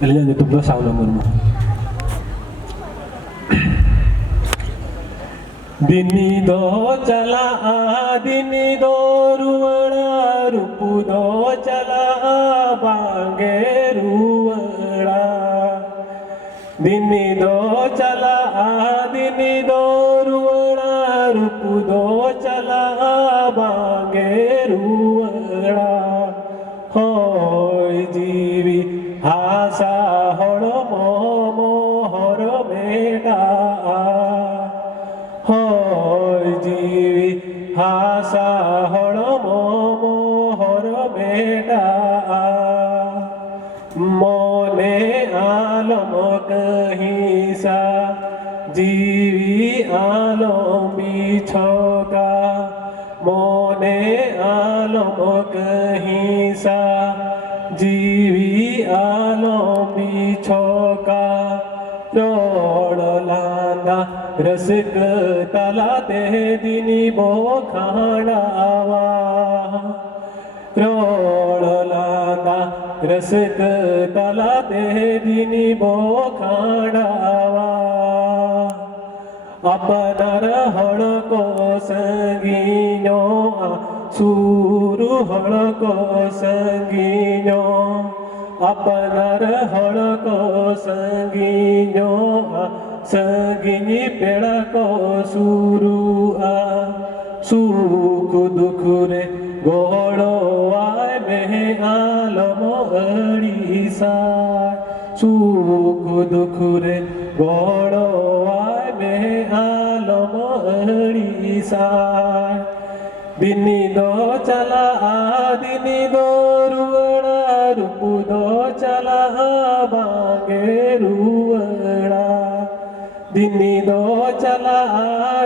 Kalian itu plus sound nomormu. दिनी दो चला दिनी दो रुवड़ा रूपू दो चला बांगे रुवड़ा दिनी दो चला दिनी दो रुवड़ा रूपू दो चला बांगे रुवड़ा होय जीवी आशा हर मोहर बेटा होय जीवी आशा हर मोहर बेटा मोने आलम कहिसा जीवी आलम बिछोगा मोने आलम कहिसा जीवी आलम बिछोगा रोड़लांदा रसिक तला ते दिनी बो खाड़ावा रोड़लांदा रसिक तला ते दिनी बो खाड़ावा अपनर हड़को संगीनो सूरु हड़को संगीनो अपनर हड़को संगीनो संगिनी पेड़ को सूरु सुख दुख रे गोड़ो आय में आलम अड़ीसा सुख दुख रे गोड़ो आय में आलम अड़ीसा दिनी दो चला दिनी दो रुवड़ा रूपू दो चला बांगे रुवड़ा दिनी दो चला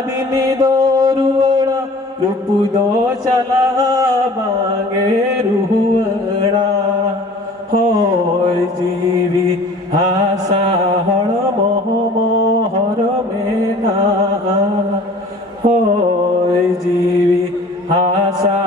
दिनी दो रुवड़ा रूपू दो चला बांगे रुवड़ा होय जीवी आशा हर मोहर मेना होय जीवी आशा